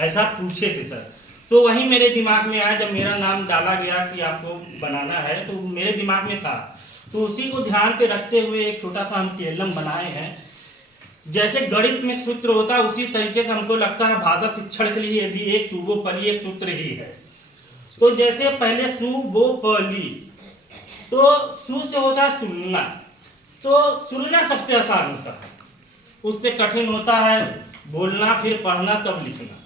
ऐसा पूछे थे सर। तो वही मेरे दिमाग में आया, जब मेरा नाम डाला गया कि आपको बनाना है, तो मेरे दिमाग में था। तो उसी को ध्यान पे रखते हुए एक छोटा सा हम टेलम बनाए हैं। जैसे गणित में सूत्र होता है उसी तरीके से हमको लगता है भाषा शिक्षण के लिए भी एक सुबोपली एक सूत्र ही है। तो जैसे पहले सुबोपली, तो सु से होता है सुनना, तो सुनना सबसे आसान होता है, उससे कठिन होता है बोलना, फिर पढ़ना, तब लिखना।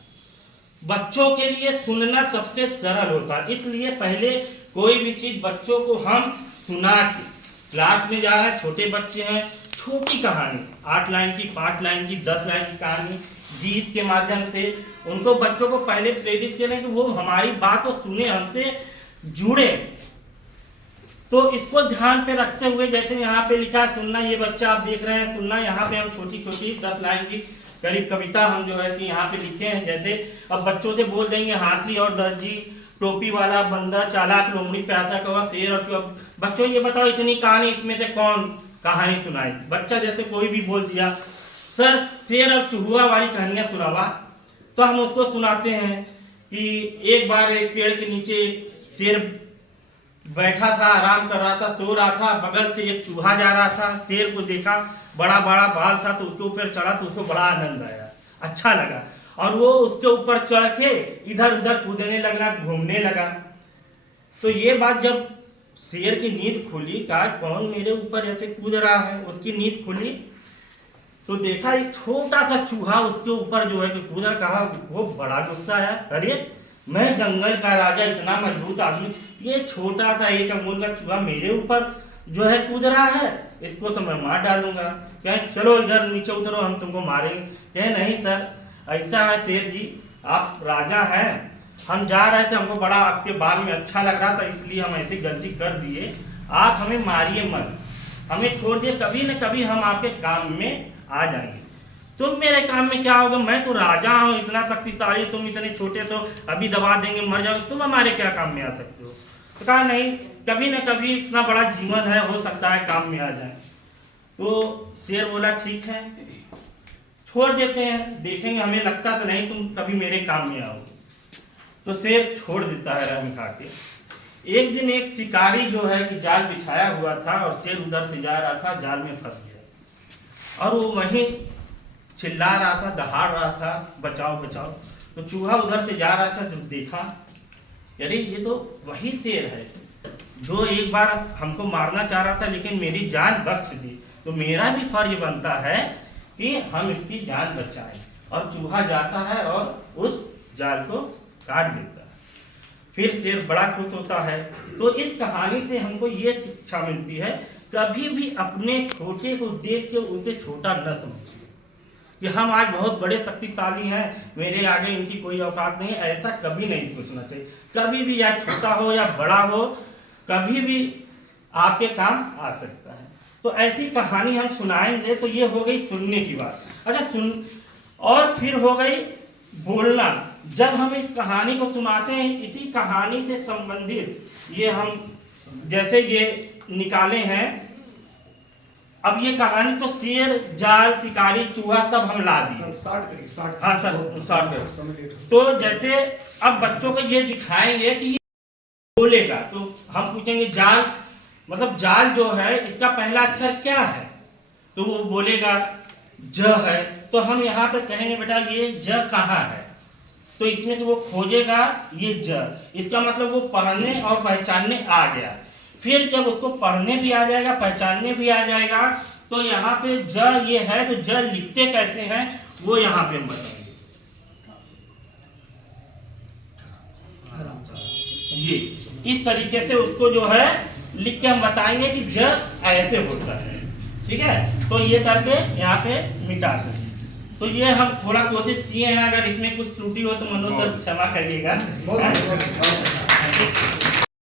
बच्चों के लिए सुनना सबसे सरल होता है, इसलिए पहले कोई भी चीज बच्चों को हम सुना के, क्लास में जा रहे हैं, छोटे बच्चे हैं, छोटी कहानी 8 लाइन की, 5 लाइन की, 10 लाइन की कहानी गीत के माध्यम से उनको, बच्चों को पहले प्रेरित करें कि वो हमारी बात को सुने, हमसे जुड़े। तो इसको ध्यान पे रखते हुए जैसे यहाँ पे लिखा है सुनना, ये बच्चा आप देख रहे हैं सुनना, यहाँ पे हम छोटी छोटी 10 लाइन की करीब कविता हम जो है कि यहाँ पे लिखे हैं। जैसे अब बच्चों से बोल देंगे हाथी और दर्जी, टोपी वाला बंदर, चालाक लोमड़ी, प्यासा कौवा, शेर और चूहा। बच्चों ये बताओ इतनी कहानी इसमें से कौन कहानी सुनाई? बच्चा जैसे कोई भी बोल दिया सर शेर और चूहा वाली कहानियां सुनावा, तो हम उसको सुनाते हैं कि एक बार एक पेड़ के नीचे शेर बैठा था, आराम कर रहा था, सो रहा था, बगल से एक चूहा जा रहा था, शेर को देखा, बड़ा बड़ा बाल था तो उसके ऊपर चढ़ा तो उसको बड़ा आनंद आया, अच्छा लगा, और वो उसके ऊपर चढ़ के इधर उधर कूदने लगा, घूमने लगा। तो ये बात जब शेर की नींद खुली, कहा कौन मेरे ऊपर ऐसे कूद रहा है, उसकी नींद खुली तो देखा एक छोटा सा चूहा उसके ऊपर जो है कि कूदा। कहा वो बड़ा गुस्सा है, अरे मैं जंगल का राजा, इतना मजबूत आदमी, ये छोटा सा एक अंगुल का चूहा मेरे ऊपर जो है कूद रहा है, इसको तो मैं मार डालूंगा। कहे चलो इधर नीचे उतरो, हम तुमको मारेंगे। कहे नहीं सर, ऐसा है शेर जी, आप राजा हैं, हम जा रहे थे, हमको बड़ा आपके बाल में अच्छा लग रहा था, इसलिए हम ऐसी गलती कर दिए, आप हमें मारिए मत, हमें छोड़ दिए, कभी न कभी हम आपके काम में आ जाएंगे। तुम मेरे काम में क्या होगा, मैं तो राजा हूँ, इतना शक्तिशाली, तुम इतने छोटे तो अभी दबा देंगे, मर जाओगे, तुम हमारे क्या काम में आ सकते हो? तो कहा नहीं, कभी न कभी इतना बड़ा जीवन है, हो सकता है काम में आ जाए। तो शेर बोला ठीक है, छोड़ देते हैं, देखेंगे, हमें लगता तो नहीं तुम कभी मेरे काम में आओगे। तो शेर छोड़ देता है रहम खा के। एक दिन एक शिकारी जो है कि जाल बिछाया हुआ था और शेर उधर से जा रहा था, जाल में फंस गया और वो वहीं चिल्ला रहा था, दहाड़ रहा था, बचाओ बचाओ। तो चूहा उधर से जा रहा था, जब देखा अरे ये तो वही शेर है जो एक बार हमको मारना चाह रहा था लेकिन मेरी जान बख्श दी, तो मेरा भी फर्ज बनता है कि हम इसकी जान बचाएं। और चूहा जाता है और उस जाल को काट देता है, फिर शेर बड़ा खुश होता है। तो इस कहानी से हमको ये शिक्षा मिलती है, कभी भी अपने छोटे को देख के उसे छोटा न समझिए कि हम आज बहुत बड़े शक्तिशाली हैं, मेरे आगे इनकी कोई औकात नहीं, ऐसा कभी नहीं सोचना चाहिए। कभी भी या छोटा हो या बड़ा हो, कभी भी आपके काम आ सकता है। तो ऐसी कहानी हम सुनाएंगे। तो ये हो गई सुनने की बात। अच्छा सुन, और फिर हो गई बोलना। जब हम इस कहानी को सुनाते हैं, इसी कहानी से संबंधित ये हम जैसे ये निकाले हैं, अब ये कहानी तो शेर, जाल, शिकारी, चूहा सब हम ला दिए। हाँ सर, तो जैसे अब बच्चों को ये दिखाएंगे कि ये बोलेगा, तो हम पूछेंगे जाल, मतलब जाल जो है इसका पहला अक्षर क्या है, तो वो बोलेगा ज है। तो हम यहाँ पे कहेंगे बेटा ये ज कहाँ है, तो इसमें से वो खोजेगा ये ज, इसका मतलब वो पढ़ने और पहचानने आ गया। फिर जब उसको पढ़ने भी आ जाएगा, पहचानने भी आ जाएगा, तो यहाँ पे ज ये है, तो ज लिखते कैसे हैं वो यहाँ पे हम बताएंगे। ये इस तरीके से उसको जो है लिख के हम बताएंगे कि ज ऐसे होता है, ठीक है। तो ये करके यहाँ पे मिटा दें। तो ये हम थोड़ा कोशिश किए हैं, अगर इसमें कुछ त्रुटि हो तो मनोज सर क्षमा करिएगा।